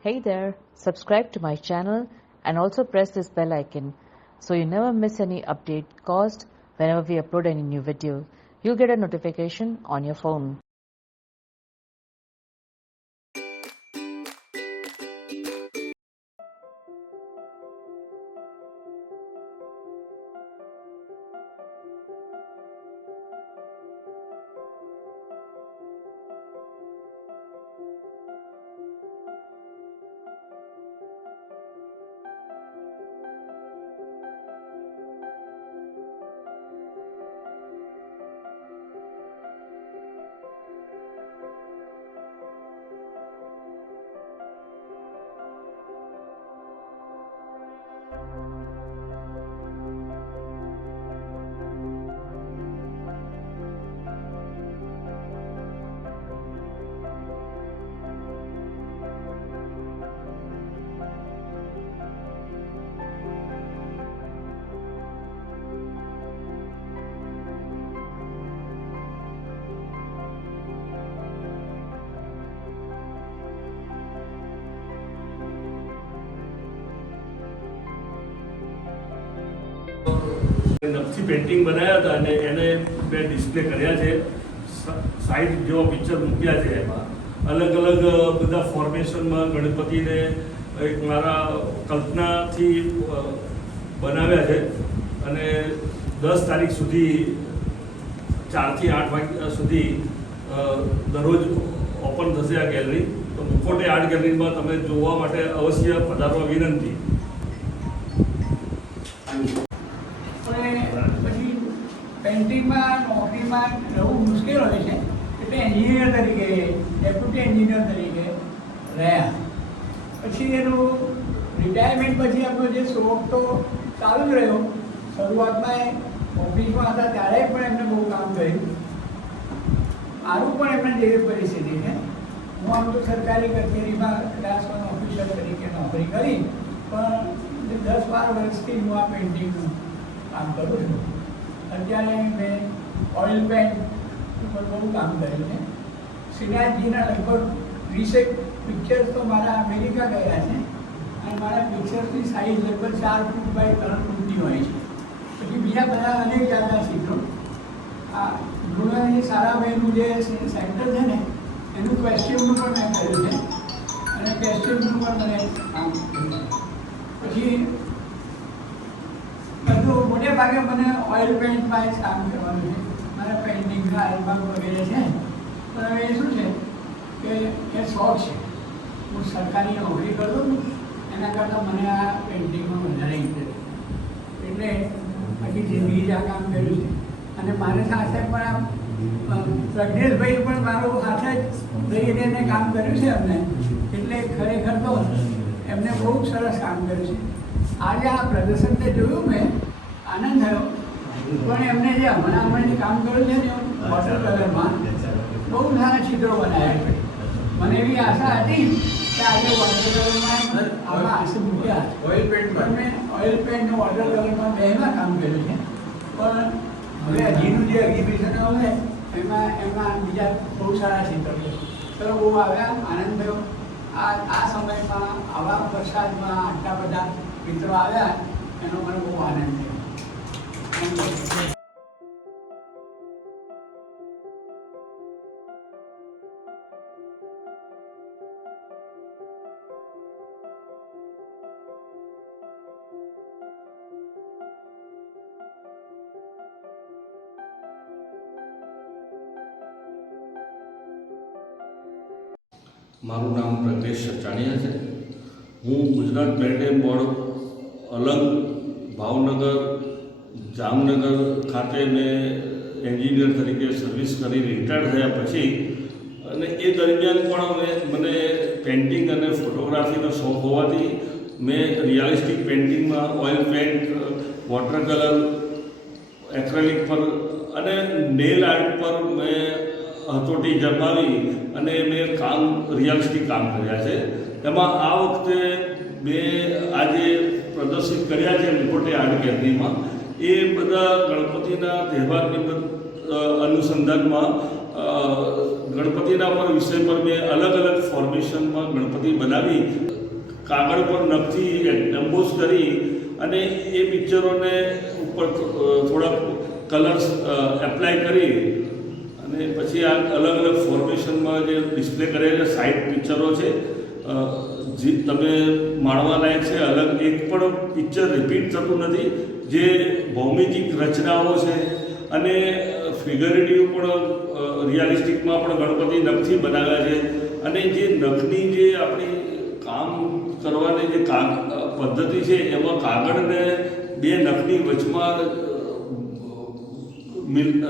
Hey there, subscribe to my channel and also press this bell icon so you never miss any update caused whenever we upload any new video. You'll get a notification on your phone. નકશી painting બનાવ્યા હતા અને એને મેં display કર્યા છે. Side જેવો picture મૂક્યા છે. એમાં અલગ અલગ બધા ફોર્મેશનમાં ગણપતિને એક મારા કલ્પનાથી બનાવ્યા છે અને 10 તારીખ સુધી 4 થી 8 વાગ્યા સુધી દરરોજ ઓપન થશે આ ગેલેરી. તો મુખોટે આર્ટ ગેલેરીમાં તમે જોવા માટે અવશ્ય પધારવા વિનંતી. પછી પેઇન્ટિંગમાં નોકરીમાં રહેવું મુશ્કેલ હોય છે એટલે એન્જિનિયર તરીકે ડેપ્યુટી એન્જિનિયર તરીકે રહ્યા. પછી એનું રિટાયરમેન્ટ પછી આપણો જે શોખ તો ચાલુ જ રહ્યો. શરૂઆતમાં ઓફિસમાં હતા ત્યારે પણ એમને બહુ કામ કર્યું. મારું પણ એમને જેવી પરિસ્થિતિ છે. હું આમ તો સરકારી કચેરીમાં ક્લાસ 1 ઓફિસર તરીકે નોકરી કરી, પણ 10-12 વર્ષથી હું આ પેઇન્ટિંગનું કામ કરું છું. અત્યારે મેં ઓઇલ પેન્ટ ઉપર બહુ કામ કર્યું છે. શ્રીનાથજીના લગભગ 20 પિક્ચર્સ તો મારા અમેરિકા ગયા છે અને મારા પિક્ચર્સની સાઇઝ લગભગ 4 ફૂટ બાય 3 ફૂટની હોય છે. પછી બીજા બધા અનેક જાતના ચિત્રો. આ ગુણાની સારાભાઈનું જે સેન્ટર છે ને એનું ક્વેશ્ચનનું પણ મેં કર્યું છે અને ક્વેશ્ચનનું પણ મને કામ કર્યું. પછી બધું મોટે ભાગે મને ઓઇલ પેઇન્ટમાં જ કામ કરવાનું છે. મારા પેઇન્ટિંગના આલ્બમ વગેરે છે. પણ હવે એ શું છે કે એ શોખ છે. હું સરકારી નોકરી કરતો છું એના કરતાં મને આ પેઇન્ટિંગમાં વધારે ઇન્ટરેસ્ટ. એટલે પછી જિંદગી આ કામ કર્યું છે. અને મારી સાથે પણ પ્રજ્ઞેશભાઈ પણ મારું સાથે જ રહીને કામ કર્યું છે એમને. એટલે ખરેખર તો એમને બહુ સરસ કામ કર્યું છે. આજે આ પ્રદર્શનને જોયું મેં, આનંદ થયો. પણ એમને જે હમણાં કામ કર્યું છે ને વોટર કલરમાં બહુ સારા ચિત્રો બનાવ્યા છે. મને એવી આશા હતી કે આજે વોટર કલરમાં આવા આંસુ મૂક્યા. ઓઇલ પેઇન્ટમાં મેં ઓઇલ પેઇન્ટ વોટર કલરમાં બેમાં કામ કર્યું છે. પણ હવે હજીનું જે એક્ઝિબિશન આવે એમાં બીજા બહુ સારા ચિત્રો છે. ચલો બહુ આવ્યા, આનંદ થયો. આ સમયમાં આવા વરસાદમાં આટલા બધા મિત્રો આવ્યા એનો મને બહુ આનંદ થયો. મારું નામ પ્રજ્ઞેશ સચાણીયા છે. હું ગુજરાત મેરીટાઈમ બોર્ડ અલંગ ભાવનગર જામનગર ખાતે મેં એન્જિનિયર તરીકે સર્વિસ કરી રિટાયર્ડ થયા પછી અને એ દરમિયાન પણ મને પેઇન્ટિંગ અને ફોટોગ્રાફીનો શોખ હોવાથી મેં રિયાલિસ્ટિક પેઇન્ટિંગમાં oil paint, water colour, acrylic પર અને નેલ આર્ટ પર મેં હતોટી જમાવી અને મેં રિયાલિસ્ટિક કામ કર્યા છે. એમાં આ વખતે મેં આજે પ્રદર્શિત કર્યા છે મુખોટે આર્ટ ગેલેરીમાં એ બધા ગણપતિના તહેવારની અનુસંધાનમાં ગણપતિના પર વિષય પર મેં અલગ અલગ ફોર્મેશનમાં ગણપતિ બનાવી કાગળ પર નખથી એમ્બોસ કરી અને એ પિક્ચરોને ઉપર થોડા કલર્સ એપ્લાય કરી અને પછી આ અલગ અલગ ફોર્મેશનમાં જે ડિસ્પ્લે કરેલા સાઇડ પિક્ચરો છે જે તમે માણવા લાયક છે. અલગ એક પણ પિક્ચર રિપીટ થતું નથી. જે ભૌમિતિક રચનાઓ છે અને ફિગરેટિવ પણ રિયાલિસ્ટિકમાં પણ ગણપતિ નખથી બનાવ્યા છે. અને જે નખની જે આપણી કામ કરવાની જે પદ્ધતિ છે એમાં કાગળને બે નખની વચમાં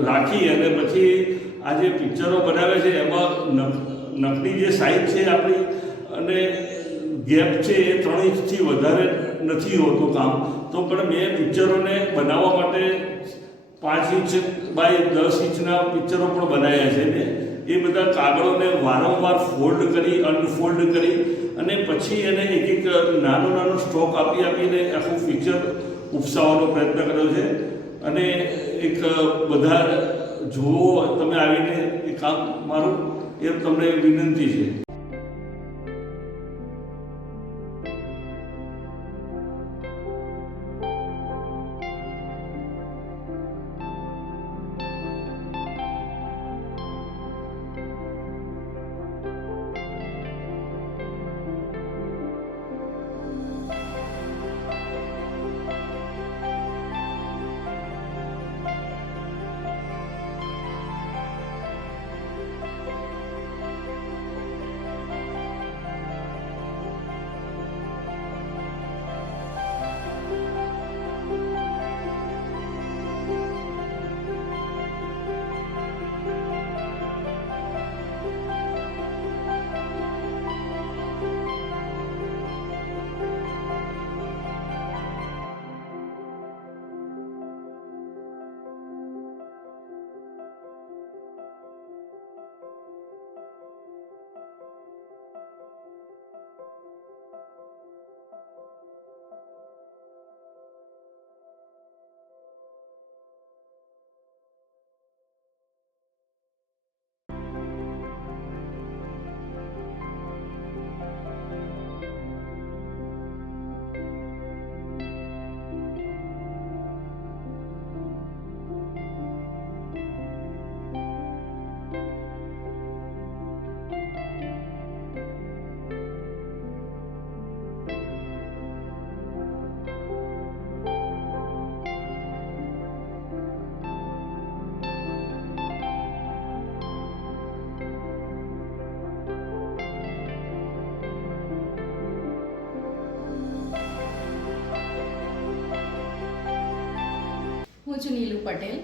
રાખી અને પછી આ જે પિક્ચરો બનાવ્યા છે એમાં નખની જે સાઇઝ છે આપણી અને ગેપ છે એ 3 ઇંચથી વધારે નથી હોતું કામ. તો પણ મેં પિક્ચરોને બનાવવા માટે 5 ઇંચ બાય 10 ઇંચના પિક્ચરો પણ બનાવ્યા છે ને એ બધા કાગળોને વારંવાર ફોલ્ડ કરી અનફોલ્ડ કરી અને પછી એને એક નાનો સ્ટ્રોક આપીને આખું પિક્ચર ઉપસાવવાનો પ્રયત્ન કર્યો છે. અને એક બધા જુઓ તમે આવીને એ કામ મારું એ તમને વિનંતી છે. હું છું નીલુ પટેલ.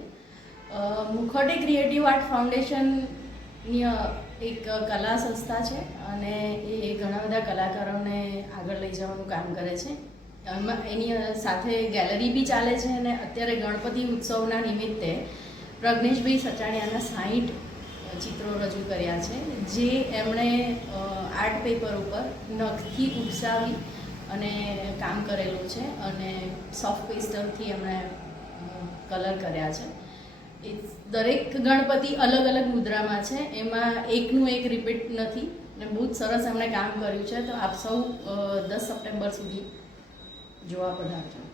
મુખોટે ક્રિએટિવ આર્ટ ફાઉન્ડેશનની એક કલા સંસ્થા છે અને એ ઘણા બધા કલાકારોને આગળ લઈ જવાનું કામ કરે છે. એની સાથે ગેલેરી બી ચાલે છે અને અત્યારે ગણપતિ ઉત્સવના નિમિત્તે પ્રજ્ઞેશભાઈ સચાણિયાના 60 ચિત્રો રજૂ કર્યા છે, જે એમણે આર્ટ પેપર ઉપર નખથી ઉપસાવી અને કામ કરેલું છે અને સોફ્ટ પેસ્ટલથી એમણે કલર કર્યા છે. એ દરેક ગણપતિ અલગ અલગ મુદ્રામાં છે, એમાં એકનું એક રિપીટ નથી અને બહુ જ સરસ એમણે કામ કર્યું છે. તો આપ સૌ 10 સપ્ટેમ્બર સુધી જોવા પધારજો.